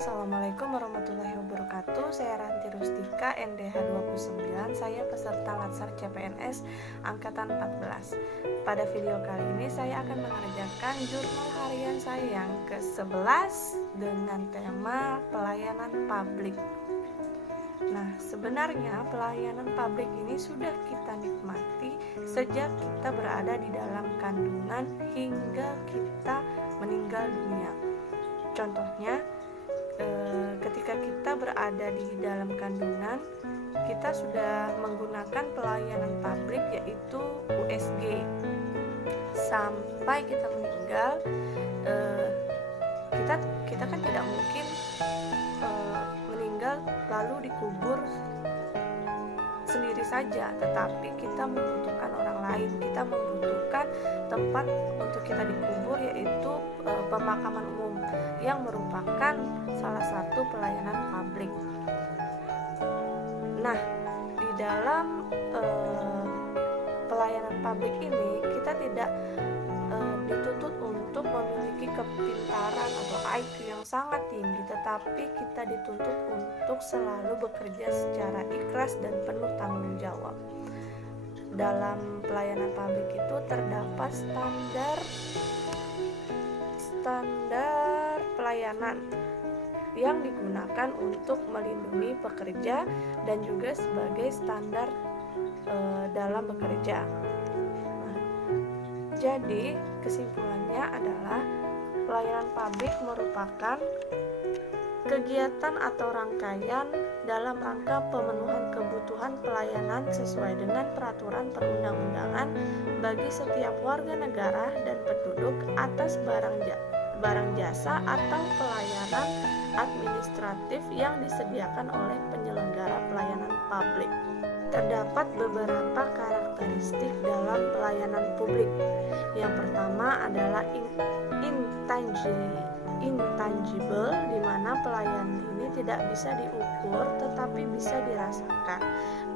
Assalamualaikum warahmatullahi wabarakatuh. Saya Ranti Rustika, NDH 29. Saya peserta Latsar CPNS Angkatan 14. Pada video kali ini saya akan mengerjakan jurnal harian saya yang ke-11 dengan tema pelayanan publik. Nah, sebenarnya pelayanan publik ini sudah kita nikmati sejak kita berada di dalam kandungan hingga kita meninggal dunia. Contohnya, ketika kita berada di dalam kandungan, kita sudah menggunakan pelayanan publik yaitu USG. Sampai kita meninggal, kita kan tidak mungkin meninggal lalu dikubur sendiri saja, tetapi kita membutuhkan orang lain. Kita membutuhkan tempat untuk kita dikubur, yaitu pemakaman umum yang merupakan salah satu pelayanan publik. Nah, di dalam pelayanan publik ini kita tidak dituntut untuk memiliki kepintaran atau IQ yang sangat tinggi, tetapi kita dituntut untuk selalu bekerja secara ikhlas dan penuh tanggung jawab. Dalam pelayanan publik itu terdapat standar pelayanan yang digunakan untuk melindungi pekerja dan juga sebagai standar dalam bekerja. Jadi, kesimpulannya adalah pelayanan publik merupakan kegiatan atau rangkaian dalam rangka pemenuhan kebutuhan pelayanan sesuai dengan peraturan perundang-undangan bagi setiap warga negara dan penduduk atas barang jasa atau pelayanan administratif yang disediakan oleh penyelenggara pelayanan publik. Terdapat beberapa karakteristik dalam pelayanan publik. Yang pertama adalah intangible, di mana pelayanan ini tidak bisa diukur tetapi bisa dirasakan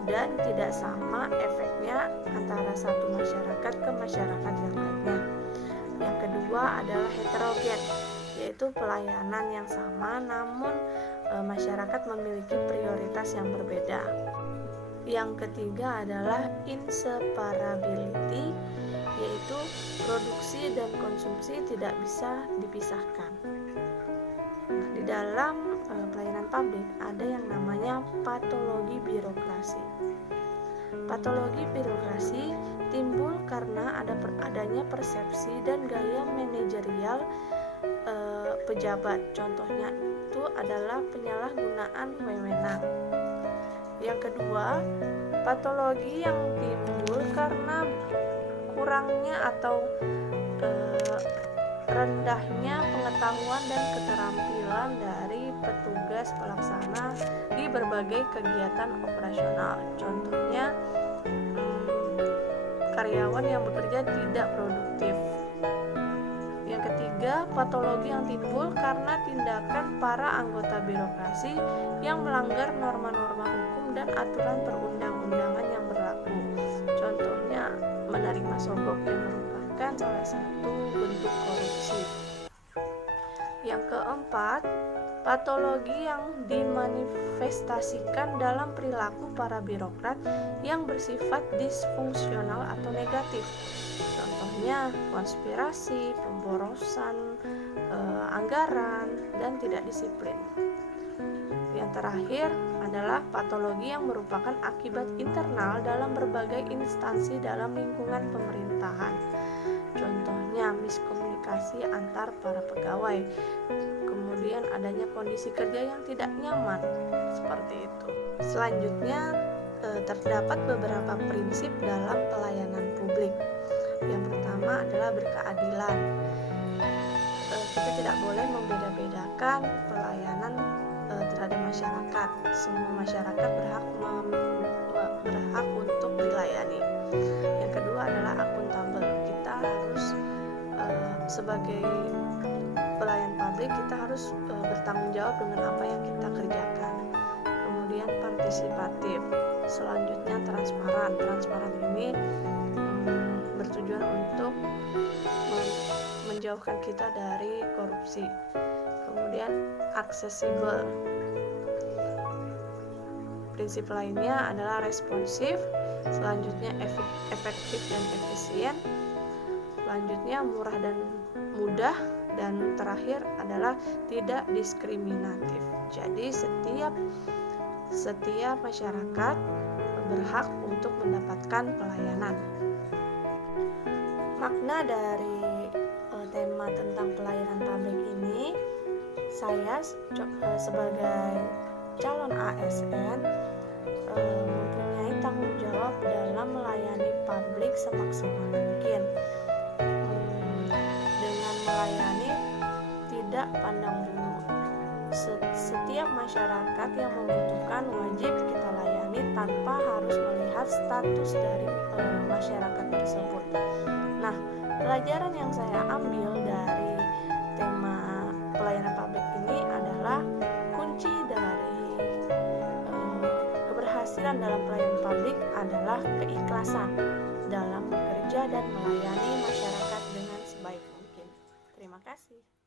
dan tidak sama efeknya antara satu masyarakat ke masyarakat yang lainnya. Yang kedua adalah heterogen, yaitu pelayanan yang sama namun masyarakat memiliki prioritas yang berbeda. Yang ketiga adalah inseparability, yaitu produksi dan konsumsi tidak bisa dipisahkan. Nah, di dalam pelayanan publik ada yang namanya patologi birokrasi. Patologi birokrasi timbul karena adanya persepsi dan gaya manajerial pejabat. Contohnya itu adalah penyalahgunaan wewenang. Yang kedua, patologi yang timbul karena kurangnya atau rendahnya pengetahuan dan keterampilan dari petugas pelaksana di berbagai kegiatan operasional. Contohnya, karyawan yang bekerja tidak produktif. Yang ketiga, patologi yang timbul karena tindakan para anggota birokrasi yang melanggar norma-norma hukum dan aturan perundang-undangan yang berlaku. Contohnya, menerima sogok yang merupakan salah satu bentuk korupsi. Yang keempat, patologi yang dimanifestasikan dalam perilaku para birokrat yang bersifat disfungsional atau negatif. Contohnya, konspirasi, pemborosan anggaran, dan tidak disiplin. Yang terakhir adalah patologi yang merupakan akibat internal dalam berbagai instansi dalam lingkungan pemerintahan. Contohnya, miskomunikasi antar para pegawai. Kemudian adanya kondisi kerja yang tidak nyaman, seperti itu. Selanjutnya, terdapat beberapa prinsip dalam pelayanan publik. Yang pertama adalah berkeadilan. Kita tidak boleh membeda-bedakan pelayanan terhadap masyarakat. Semua masyarakat berhak untuk dilayani. Yang kedua adalah akuntabel. Kita harus sebagai pelayan publik kita harus bertanggung jawab dengan apa yang kita kerjakan. Kemudian partisipatif. Selanjutnya transparan. Transparan ini bertujuan untuk menjauhkan kita dari korupsi. kemudian aksesibel. Prinsip lainnya adalah responsif, selanjutnya efektif dan efisien, selanjutnya murah dan mudah, dan terakhir adalah tidak diskriminatif. Jadi setiap masyarakat berhak untuk mendapatkan pelayanan. Makna dari tema tentang pelayanan publik ini, saya sebagai calon ASN mempunyai tanggung jawab dalam melayani publik semaksimal mungkin. Dengan melayani tidak pandang bulu. Setiap masyarakat yang membutuhkan wajib kita layani tanpa harus melihat status dari masyarakat tersebut. Nah, pelajaran yang saya ambil dari tema pelayanan publik ini adalah kunci dari keberhasilan dalam pelayanan publik adalah keikhlasan dalam bekerja dan melayani masyarakat dengan sebaik mungkin. Terima kasih.